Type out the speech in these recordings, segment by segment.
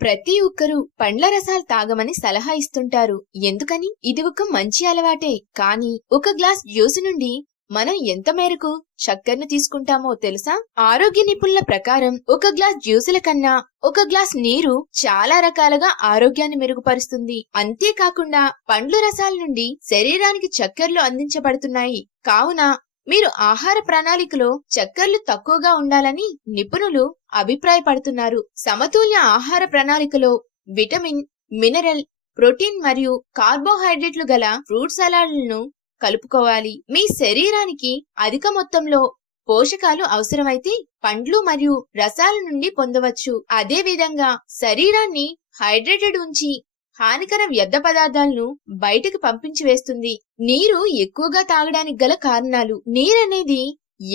ప్రతి ఒక్కరూ పండ్ల రసాలు తాగమని సలహా ఇస్తుంటారు. ఎందుకని? ఇది ఒక మంచి అలవాటే. కానీ ఒక గ్లాస్ జ్యూస్ నుండి మనం ఎంత మేరకు చక్కెరను తీసుకుంటామో తెలుసా? ఆరోగ్య నిపుణుల ప్రకారం ఒక గ్లాస్ జ్యూసుల కన్నా ఒక గ్లాస్ నీరు చాలా రకాలుగా ఆరోగ్యాన్ని మెరుగుపరుస్తుంది. అంతేకాకుండా పండ్ల రసాల నుండి శరీరానికి చక్కెరలు అందించబడుతున్నాయి. కావున మీరు ఆహార ప్రణాళికలో చక్కెరలు తక్కువగా ఉండాలని నిపుణులు అభిప్రాయపడుతున్నారు. సమతుల్య ఆహార ప్రణాళికలో విటమిన్, మినరల్, ప్రోటీన్ మరియు కార్బోహైడ్రేట్లు గల ఫ్రూట్ సలాడ్లను కలుపుకోవాలి. మీ శరీరానికి అధిక మొత్తంలో పోషకాలు అవసరమైతే పండ్లు మరియు రసాల నుండి పొందవచ్చు. అదే విధంగా శరీరాన్ని హైడ్రేటెడ్ ఉంచి హానికర వ్యర్థ పదార్థాలను బయటకు పంపించి వేస్తుంది. నీరు ఎక్కువగా తాగడానికి గల కారణాలు: నీరనేది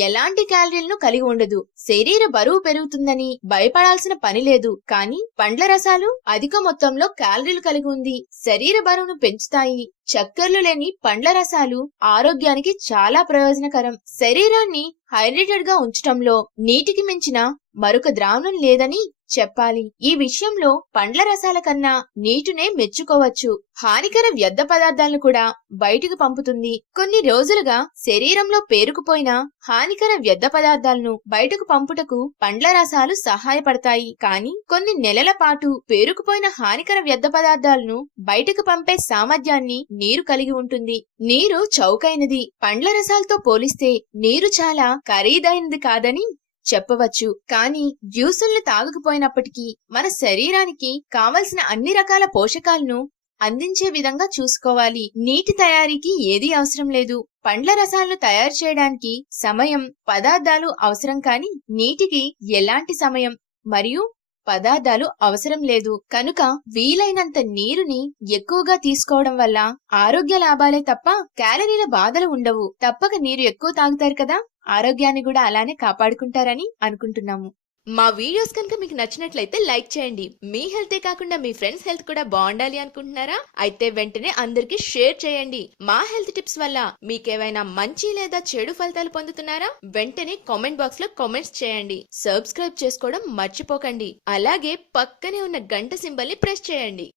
ఎలాంటి క్యాలరీలను కలిగి ఉండదు. శరీర బరువు పెరుగుతుందని భయపడాల్సిన పని లేదు. కానీ పండ్ల రసాలు అధిక మొత్తంలో క్యాలరీలు కలిగి ఉంది. శరీర బరువును పెంచుతాయి. చక్కెరలు లేని పండ్ల రసాలు ఆరోగ్యానికి చాలా ప్రయోజనకరం. శరీరాన్ని హైడ్రేటెడ్ గా ఉంచటంలో నీటికి మించిన మరొక ద్రావణం లేదని చెప్పాలి. ఈ విషయంలో పండ్ల రసాల కన్నా నీటినే మెచ్చుకోవచ్చు. హానికర వ్యర్థ పదార్థాలను కూడా బయటకు పంపుతుంది. కొన్ని రోజులుగా శరీరంలో పేరుకుపోయిన హానికర వ్యర్థ పదార్థాలను బయటకు పంపుటకు పండ్ల రసాలు సహాయపడతాయి. కానీ కొన్ని నెలల పాటు పేరుకుపోయిన హానికర వ్యర్థ పదార్థాలను బయటకు పంపే సామర్థ్యాన్ని నీరు కలిగి ఉంటుంది. నీరు చౌకైనది. పండ్ల రసాలతో పోలిస్తే నీరు చాలా ఖరీదైనది కాదని చెప్పవచ్చు. కానీ జ్యూసులను తాగకపోయినప్పటికీ మన శరీరానికి కావలసిన అన్ని రకాల పోషకాలను అందించే విధంగా చూసుకోవాలి. నీటి తయారీకి ఏదీ అవసరం లేదు. పండ్ల రసాలను తయారు చేయడానికి సమయం, పదార్థాలు అవసరం. కానీ నీటికి ఎలాంటి సమయం మరియు పదార్థాలు అవసరం లేదు. కనుక వీలైనంత నీరుని ఎక్కువగా తీసుకోవడం వల్ల ఆరోగ్య లాభాలే తప్ప క్యాలరీల బాధలు ఉండవు. తప్పక నీరు ఎక్కువ తాగుతారు కదా, ఆరోగ్యాన్ని కూడా అలానే కాపాడుకుంటారని అనుకుంటున్నాము. మా వీడియోస్ కనుక మీకు నచ్చినట్లయితే లైక్ చేయండి. మీ హెల్తే కాకుండా మీ ఫ్రెండ్స్ హెల్త్ కూడా బాగుండాలి అనుకుంటున్నారా? అయితే వెంటనే అందరికి షేర్ చేయండి. మా హెల్త్ టిప్స్ వల్ల మీకేమైనా మంచి లేదా చెడు ఫలితాలు పొందుతున్నారా? వెంటనే కామెంట్ బాక్స్ లో కామెంట్స్ చేయండి. సబ్స్క్రైబ్ చేసుకోవడం మర్చిపోకండి. అలాగే పక్కనే ఉన్న గంట సింబల్ ని ప్రెస్ చేయండి.